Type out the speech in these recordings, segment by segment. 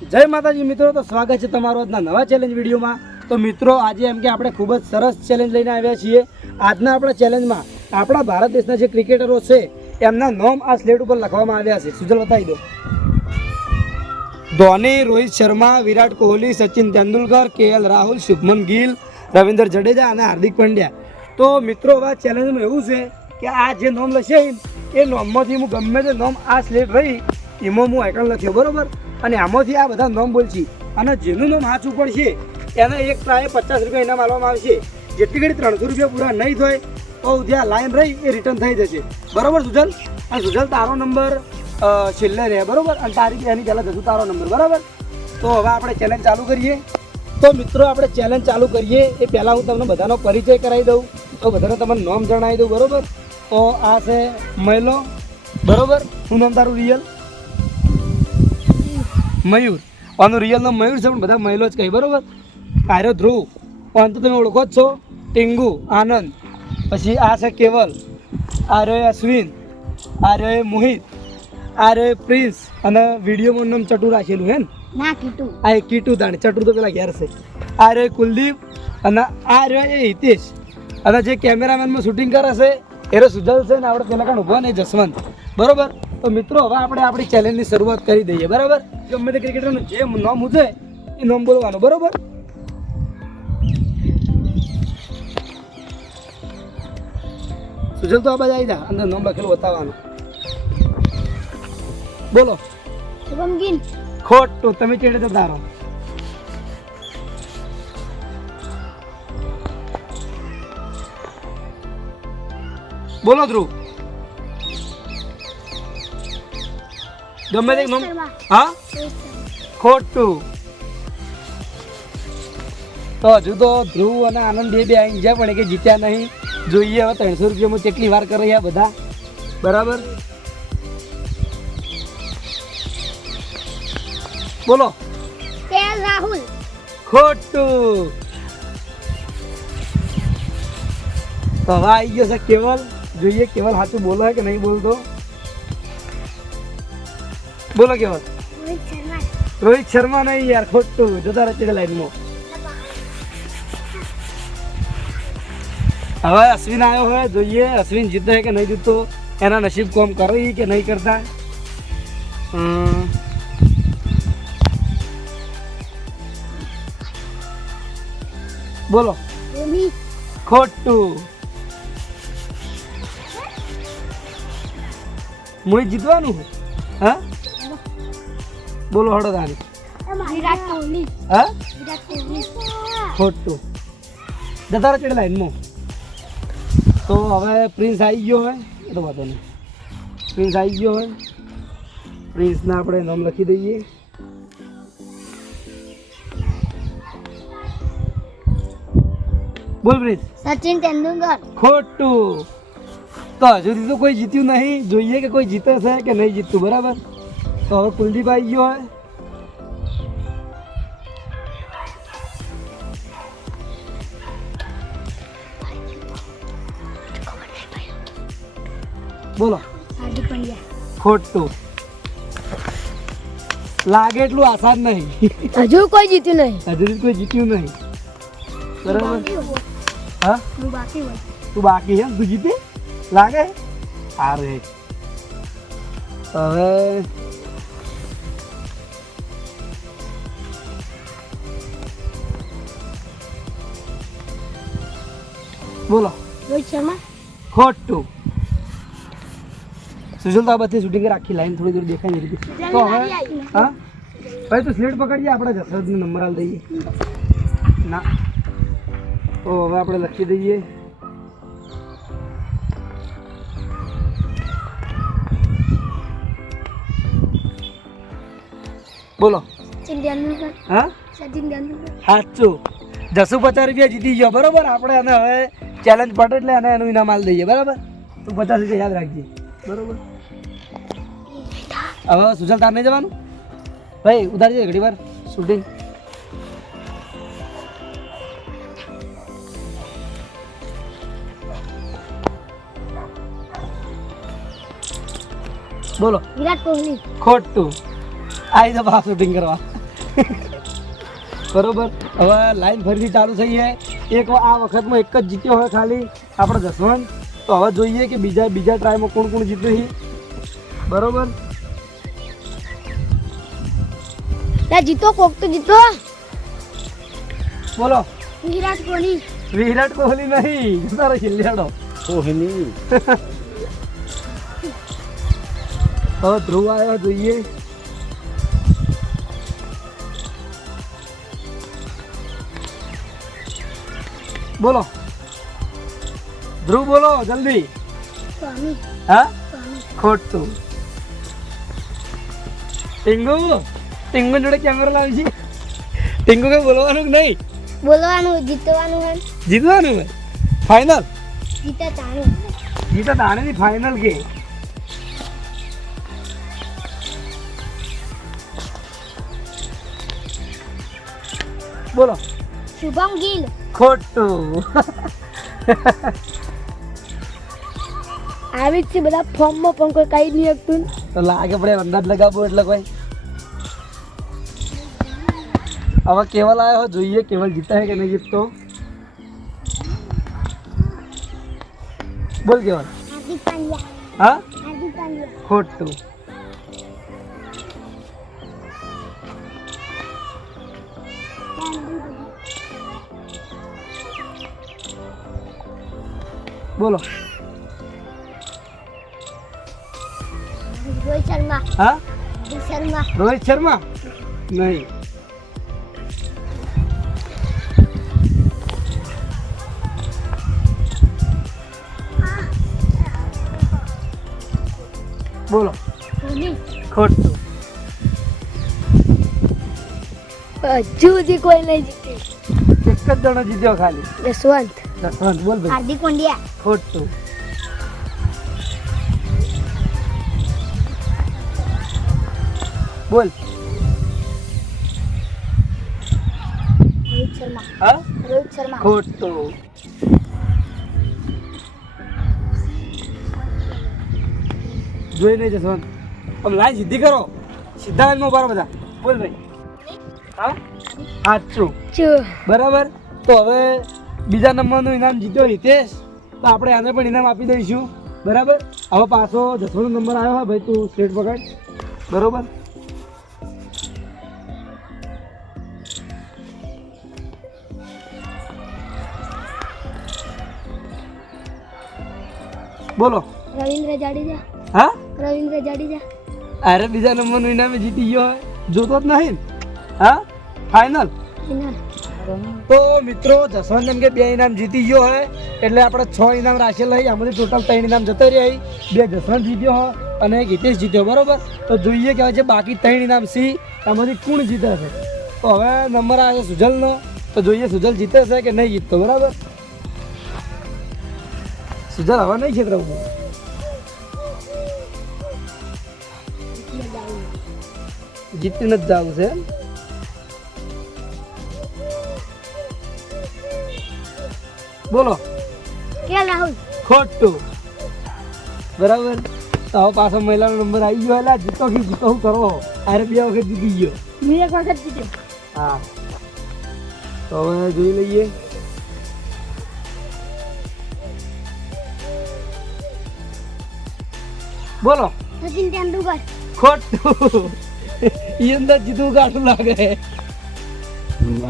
જય માતાજી, મિત્રો, તો સ્વાગત છે તમારો આજના નવા ચેલેન્જ વિડીયોમાં. તો મિત્રો, આજે એમ કે આપણે ખૂબ જ સરસ ચેલેન્જ લઈને આવ્યા છીએ. આજના આપણા ચેલેન્જમાં આપણા ભારત દેશના જે ક્રિકેટરો છે, એમના નામ આ સ્લેટ ઉપર લખવામાં આવ્યા છે. સુજલ, બતાવી દો. ધોની, રોહિત શર્મા, વિરાટ કોહલી, સચિન તેંડુલકર, કેએલ રાહુલ, શુભમન ગિલ, રવિન્દ્ર જડેજા અને હાર્દિક પંડ્યા. તો મિત્રો આ ચેલેન્જમાં એવું છે કે આ જે નોમ લશે એ નોમમાંથી હું ગમે તે નોમ આ સ્લેટ રહી એમાં હું આઇકન લખ્યો બરોબર? અને આમાંથી આ બધા નોમ બોલશી. અને જેનું નામ સાચું છે એને એક ટ્રાય પચાસ રૂપિયા ઇનામ આપવામાં આવશે. જેટલી ઘડી ત્રણસો રૂપિયા પૂરા નહીં થાય, તો જ્યાં લાઈન રહી, એ રિટર્ન થઈ જશે. બરોબર, સુજલ? અને સુજલ, તારો નંબર છેલ્લે રહે, બરાબર? અને તારીખ એની પહેલાં જશું તારો નંબર, બરાબર? તો હવે આપણે ચેલેન્જ ચાલુ કરીએ. તો મિત્રો, આપણે ચેલેન્જ ચાલુ કરીએ. એ પહેલાં હું તમને બધાનો પરિચય કરાવી દઉં. તો બધાને તમને નામ જણાવી દઉં, બરોબર? તો આ છે મહિલો બરાબર? શું નામ તારું, રિયલ? મયુર. આનું રિયલ નામ મયુર છે પણ બધા મહિલો જ કહી બરોબર? આર્યો ધ્રુવ. પણ તો તમે ઓળખો જ છો. ટીંગુ આનંદ. પછી આ છે કેવલ. આર્યો અશ્વિન. આર્યો મોહિત. આર્યો એ પ્રિન્સ. અને વિડીયોમાં નામ ચટુ રાખેલું હે ને આ એ કીટુ દાણી. ચટુ તો પેલા ઘેર છે. આર્યો એ કુલદીપ. અને આ રહ્યો એ હિતેશ. અને જે કેમેરામેનમાં શૂટિંગ કરે છે એ રહ્યો સુજલ છે ને આપણે પેલા કાંઈ ઊભો ને જસવંત. બરોબર? તો મિત્રો હવે આપણે આપણી ચેલેન્જની શરૂઆત કરી દઈએ બરાબર? ગમે તે ક્રિકેટરનું જે નામ ઉજે એ નામ બોલવાનું બરોબર? સુજલ તો આ બાજુ આવી જા અંદર નામ લખેલું બતાવવાનું. બોલો. રંગીન. ખોટું તમે ચેડે તો તારો બોલો ધ્રુવ. ગમે તે હા? ખોટું. તો હજુ તો ધ્રુવ અને આનંદ બે બે આવી ગયા પણ એ કે જીત્યા નહીં. જોઈએ હવે ત્રણસો રૂપિયામાં કેટલી વાર કરી આ બધા. બરાબર? બોલો. રાહુલ? ખોટું. તો હવે આવી ગયો છે કેવલ. જોઈએ કેવલ સાચું બોલે કે નહીં બોલતો. બોલો કેવલ રોહિત શર્મા. નહીં યાર ખોટું. જતા રહે ચડે લાઈનમાં હવે અશ્વિન આવ્યો હોય જોઈએ અશ્વિન જીતે કે નહીં જીતતો એના નસીબ કોમ કરે કે નહીં કરતા. બોલો. ખોટું. મુઈ જીતવાનું? હા? બોલો હડો તારી વિરાટ કોહલી હા વિરાટ કોહલી ખોટું જતા રહે ચડે લાઈનમાં તો હવે પ્રિન્સ આવી ગયો હોય એ તો વાંધો નહીં પ્રિન્સ આવી ગયો હોય પ્રિન્સને આપણે નામ લખી દઈએ બોલ પ્રિન્સ સચિન તેંડુલકર ખોટું તો હજુ સુધી તો કોઈ જીત્યું નહીં જોઈએ કે કોઈ જીતે છે કે નહીં જીતતું બરાબર તો હવે કુલદીપ આવી ગયો હોય બોલો હાર્દિક પંડ્યા ખોટું લાગે એટલું આસાન નહીં હજુ કોઈ જીત્યું નહીં હજુ સુધી કોઈ જીત્યું નહીં બરાબર હા હું બાકી હોય તું બાકી છે તું જીતી લાગે સારું હે હવે બોલો. ખોટું. સુજલ તો આ બધી શૂટિંગ રાખી લાઈન થોડી દૂર દેખાય નહીં રીતે. તો હવે હા? ભાઈ તો સ્લેટ પકડીએ આપણે જસરતનો નંબર આલ દઈએ. ના. તો હવે આપણે લખી દઈએ. બોલો. હા? સાચું જસુ પચાસ રૂપિયા જીતી ગયો. બરોબર? આપણે અને હવે ચેલેન્જ પટે એટલે અને એનું ઇનામ આલ દઈએ બરાબર? તું પચાસ રૂપિયા યાદ રાખજે. બરાબર? હવે સુશલ તાર નહીં જવાનું? ભાઈ ઉતારી જાય ઘડી વાર શૂટિંગ બોલો. વિરાટ કોહલી. ખોટું. આવી જાવ શૂટિંગ કરવા. બરોબર? હવે લાઈન ફરીથી ચાલુ થઈ છે એક આ વખતમાં એક જ જીત્યો હોય ખાલી આપણો જસવંત. તો હવે જોઈએ કે બીજા બીજા ટ્રાયમાં કોણ કોણ જીત્યું છે. બરોબર? જીતો કોક તો જીતો. બોલો. વિરાટ કોહલી. વિરાટ કોહલી નહીં તારો છેલ્લેડો કોહલી. હવે ધ્રુવ આવ્યો જોઈએ. બોલો. ધ્રુવ બોલો જલ્દી. હા? ખોટું. ટીંગુ ટીંગુ જોડે કેમેરા લાવી છે. ટીંગુ કે બોલવાનું કે નહીં? બોલવાનું જીતવાનું હે જીતવાનું હે ફાઇનલ જીતા તાણું. જીતા તાણેની ફાઇનલ કે? બોલો. શુભમ ગિલ ખોટું. આવી જ છે બધા ફોર્મમાં પણ કોઈ કઈ નહીં હતું. તો લાગે પડે અંદાજ લગાવવું એટલે કોઈ. હવે કેવલ આવ્યો જોઈએ કેવલ જીતા હે કે નહીં જીતતો બોલ કેવલ હા? ખોટું. બોલો રોહિત શર્મા હા રોહિત શર્મા રોહિત શર્મા નહીં બોલો ધોની ખોટું હજુ સુધી કોઈ નહીં જીત્યું એક જ જણો જીત્યો ખાલી જસવંત જસવંત બોલ ભાઈ. હાર્દિક પંડ્યા. ખોટું બોલ. રોહિત શર્મા. હા? રોહિત શર્મા. ખોટું જોઈ નહીં જસવંત આમ લાઈન સીધી કરો. સીધા લાઈનમાં ઊભા બધા. બોલ ભાઈ. હા? સાચું. બરાબર? તો હવે બીજા નંબરનું ઇનામ જીત્યો હિતેશ. તો આપણે આને પણ ઇનામ આપી દઈશું. બરાબર? હવે પાછો જથ્થોનો નંબર આવ્યો હા ભાઈ તું સ્ટેટ પકડ. બરોબર? બોલો. રવિન્દ્ર જાડેજા. હા? રવિન્દ્ર જાડેજા. અરે બીજા નંબરનું ઇનામ જીતી ગયો જોતો જ નહીં હા? ફાઇનલ ફિનાલ તો મિત્રો જસવંત એમ કે બે ઇનામ જીતી ગયો હોય એટલે આપણે છ ઇનામ રાખેલ હોય આમાંથી ટોટલ ત્રણ ઇનામ જતા રહ્યા બે જસવંત જીત્યો હોય અને એક હિતેશ જીત્યો, બરોબર? તો જોઈએ કે જે બાકી ત્રણ ઇનામ સી એમાંથી કોણ જીતે છે? તો હવે નંબર આવે છે સુજલનો. તો જોઈએ સુજલ જીતે છે કે નહીં જીતતો, બરાબર? સુજલ હવે નહીં છેતરવું જીતીને જ જવું છે બોલો. કે રાહુલ ખોટું. બરાબર? તો પાછો મહિલાનો નંબર આવી ગયો એટલે જીતો કે જીતો હું કરો અરે બે વખત જીતી ગયો. મેં એક વખત જીત્યો. હા. તો હવે જોઈ લઈએ. બોલો. સચિન તેંડુલકર. ખોટું. ઈ અંદર જીતું કાઠું લાગે.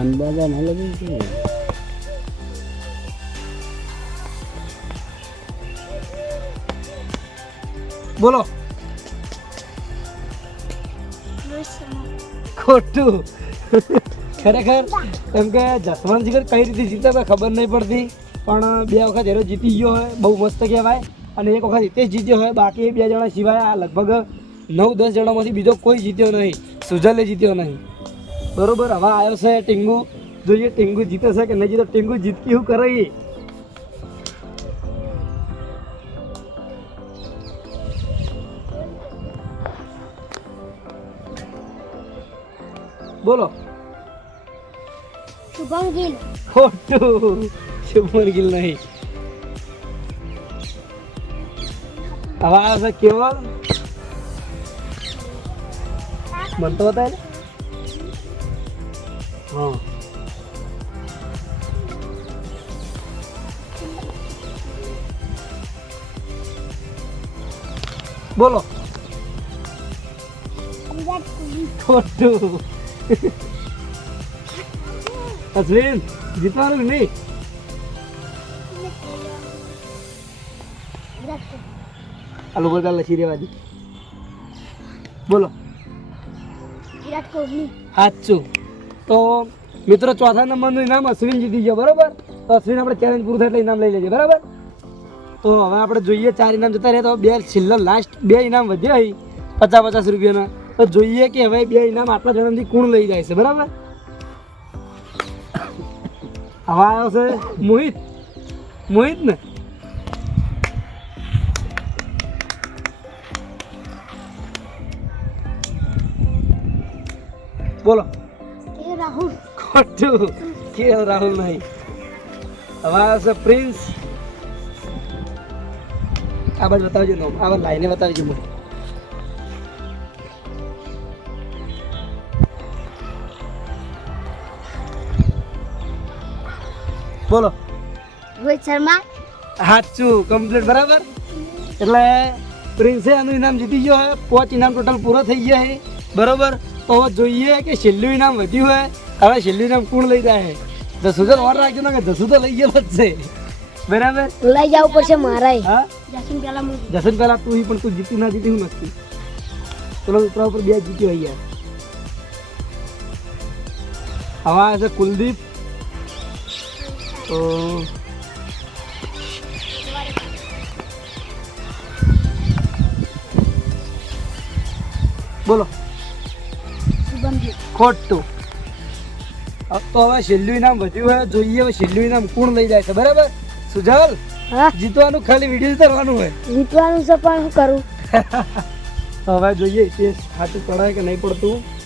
અંદાજા ના લગી છે. બોલો. ખોટું. ખરેખર, એમ કે જસવંત જીગર કઈ રીતે જીતે ખબર નહીં પડતી, પણ બે વખત એરો જીતી ગયો હોય, બહુ મસ્ત કહેવાય, અને એક વખત હિતેશ જીત્યો હોય, બાકી બે જણા સિવાય આ લગભગ નવ દસ જણામાંથી બીજો કોઈ જીત્યો નહીં, સુજલે જીત્યો નહીં. બરોબર, હવે આવ્યો છે ટીંગુ. જોઈએ ટીંગુ જીતે છે કે નહીં જીતે ટીંગુ જીતકી શું કરે બોલો. શુભમ ગિલ ખોટું શુભમ ગિલ નહીં અવાજ કેવો? બનતો કેવલ મને તો ને. હા બોલો ખોટું. અશ્વિન, જીતવાનું નહીં? આ લોકો કાલ લખી દેવા દી. બોલો. વિરાટ કોહલી સાચું. તો મિત્રો, ચોથા નંબરનું ઇનામ અશ્વિન જીતી ગયો, બરાબર? તો અશ્વિન આપણે ચેલેન્જ પૂરું થાય એટલે ઇનામ લઈ લેજે, બરાબર? તો હવે આપણે જોઈએ, ચાર ઇનામ જતા રહ્યા, તો બે છેલ્લા લાસ્ટ બે ઇનામ વધ્યા પચાસ પચાસ રૂપિયાના. તો જોઈએ કે હવે બે ઇનામ આટલા જણાથી કોણ લઈ જાય છે બરાબર? હવે આવ્યો છે મોહિત. મોહિત ને? બોલો. રાહુલ? ખોટું. કે રાહુલ નહીં. હવે આવે છે પ્રિન્સ. આ બાજુ બતાવજો નામ. આ લાઈને બતાવજો મને. બોલો. રોહિત શર્મા? સાચું કમ્પ્લીટ બરાબર? એટલે પ્રિન્સે આનું ઇનામ જીતી ગયો હોય પાંચ ઇનામ ટોટલ પૂરો થઈ ગયા છે બરોબર? તો જોઈએ કે છેલ્લું ઇનામ વધ્યું હોય હવે છેલ્લું ઇનામ કોણ લઈ જાય તો વાર રાખજો ને કે દસું તો લઈ ગયેલો જ છે. બરાબર? લઈ જવું પડશે મારાય. હા? જસીન પહેલા હું જસન પહેલા તું પણ તું જીતી ના જીતી હું નથી. ચલો ઉપરા ઉપર બે જીત્યો અહીંયા. હવે આવે છે કુલદીપ બોલો. ખોટું. તો હવે છેલ્લું ઇનામ વધ્યું હોય જોઈએ હવે છેલ્લું ઇનામ કોણ લઈ જાય છે બરાબર? સુજલ હા? જીતવાનું ખાલી વીડિયો કરવાનું હોય. જીતવાનું છે પણ શું કરું? હવે જોઈએ તે સાચું પડાય કે નહીં પડતું.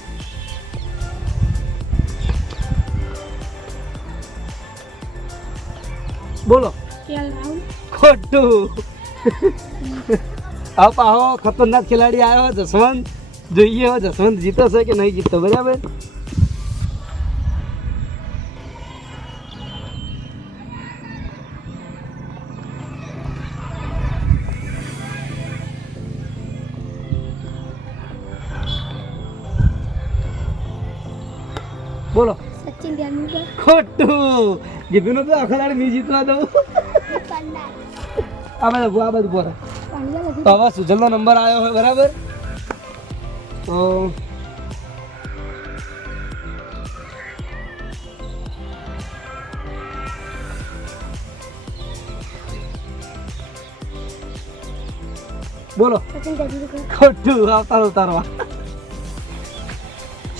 બોલો. ખોટું. આપ આવો ખતરનાક ખેલાડી આવ્યો જસવંત જોઈએ જસવંત જીતો છે કે નહીં જીતતો બરાબર? ખોટું. કીધું નતું આખા દાડે નહીં જીતવા દઉં. આ બાજુ આ બાજુ બોલો તો હવે સુજલનો નંબર આવ્યો હોય બરાબર? તો બોલો. ખોટું આવતા ઉતારવા.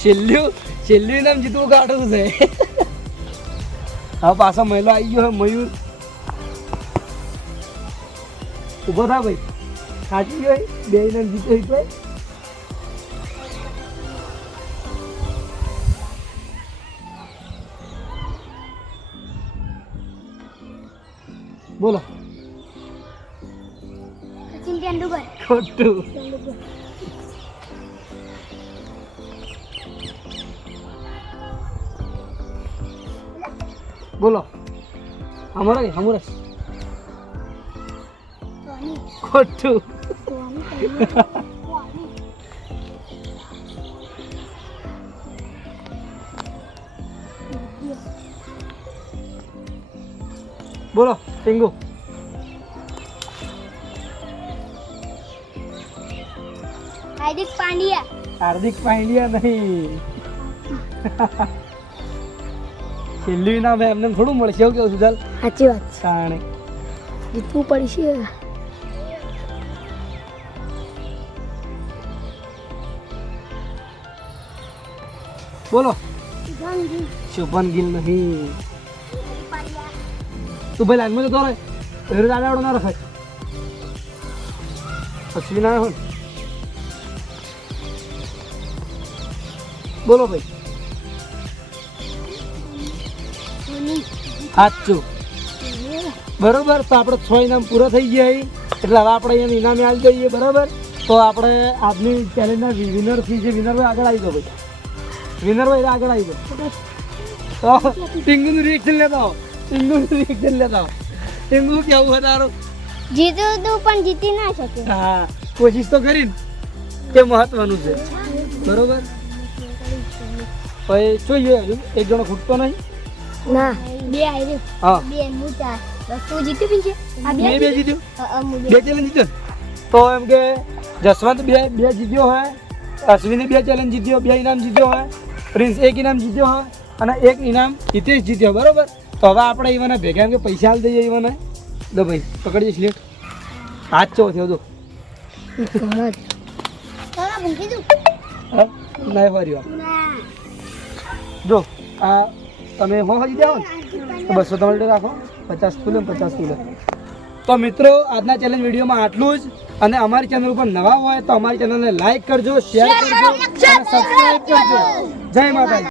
છેલ્લું. છેલ્લું નામ જીતવું કાઢવું છે હવે પાછો મહિલો આવી ગયો હોય મયુર ઊભો થા ભાઈ સાચી હોય બે ઇનામ જીતો હોય તોય? બોલો સચિન તેંડુલકર ખોટું બોલો અમારે અમારે ધોની ખોટું ધોની ધોની બોલો ટીંગુ હાર્દિક પાંડ્યા હાર્દિક પાંડ્યા નહીં છેલ્લું ઇનામ એમને થોડું મળશે એવું કેવું સુધાલ સાચી વાત કારણે જીતવું પડશે. બોલો. શુભન ગિલ નહીં. તું ભાઈ લાઈનમાં જતો રહે. એવી દાદા આવડો ના રખાય. અશ્વિન આવ્યો હોય બોલો ભાઈ. સાચું. બરોબર? તો આપણે છ ઇનામ પૂરા થઈ ગયા એટલે હવે આપણે અહીંયા ઇનામે આવી જઈએ બરાબર? તો આપણે આજની ચેલેન્જના વિનરથી જે વિનર ભાઈ આગળ આવી ગયો ભાઈ. વિનર ભાઈ આગળ આવી ગયો. તો ટીંગુનું રિએક્શન લેતા આવો. ટીંગુનું રિએક્શન લેતા આવો. ટીંગુ કેવું તારું? જીતું તું પણ જીતી ના શકે. હા કોશિશ તો કરી તે મહત્વનું છે. બરોબર? હવે જોઈએ એક જણો ખૂટતો નહીં? ના. બે આઈ હા. બે હું ચાર. તું જીતી બી છે? આ મેં બે જીત્યું. બે. ચેલેન્જ તો એમ કે જસવંત બે બે જીત્યો હોય અશ્વિને બે ચેલેન્જ જીત્યો બે ઇનામ જીત્યો હોય પ્રિન્સ એક ઇનામ જીત્યો હોય અને એક ઇનામ હિતેશ જીત્યો બરોબર? તો હવે આપણે ઈવાને ભેગા એમ કે પૈસા હાલ દઈએ ઈવાને. દો ભાઈ પકડીએ સ્લેટ હાથ ચો થયો તો. ના ફરી જો આ તમે હો હજી જાઓ ને તો બસો તમારે રાખો. પચાસ કિલો ને પચાસ તુલે તો મિત્રો આજના ચેલેન્જ વિડીયોમાં આટલું જ. અને અમારી ચેનલ ઉપર નવા હોય તો અમારી ચેનલને લાઈક કરજો શેર કરજો અને સબસ્ક્રાઈબ કરજો. જય માતાજી.